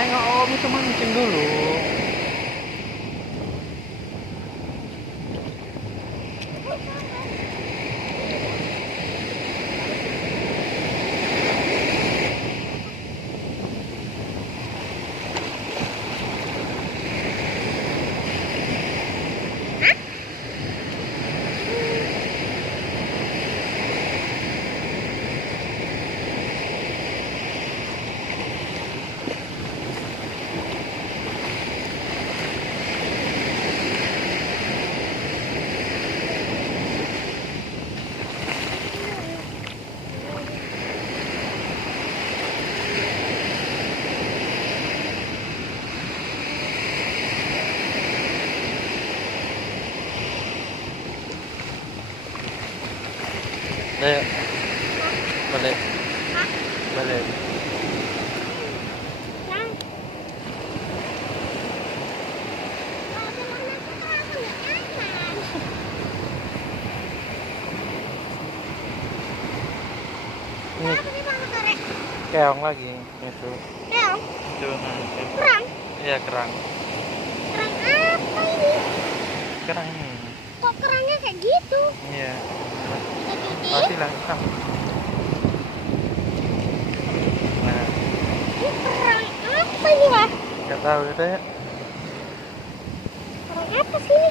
Nengok Om itu mancing dulu. Ayo, balik, balik. Ini keong lagi itu. Keong? Itu nanti. Kerang? Iya kerang. Kerang apa ini? Kerang ini. Kok kerangnya kayak gitu? Iya. Kayak Pasti gini? lah kerang. Nah, Ini kerang apa ini, Wak? nggak tahu kita ya. Kerang apa sih ini?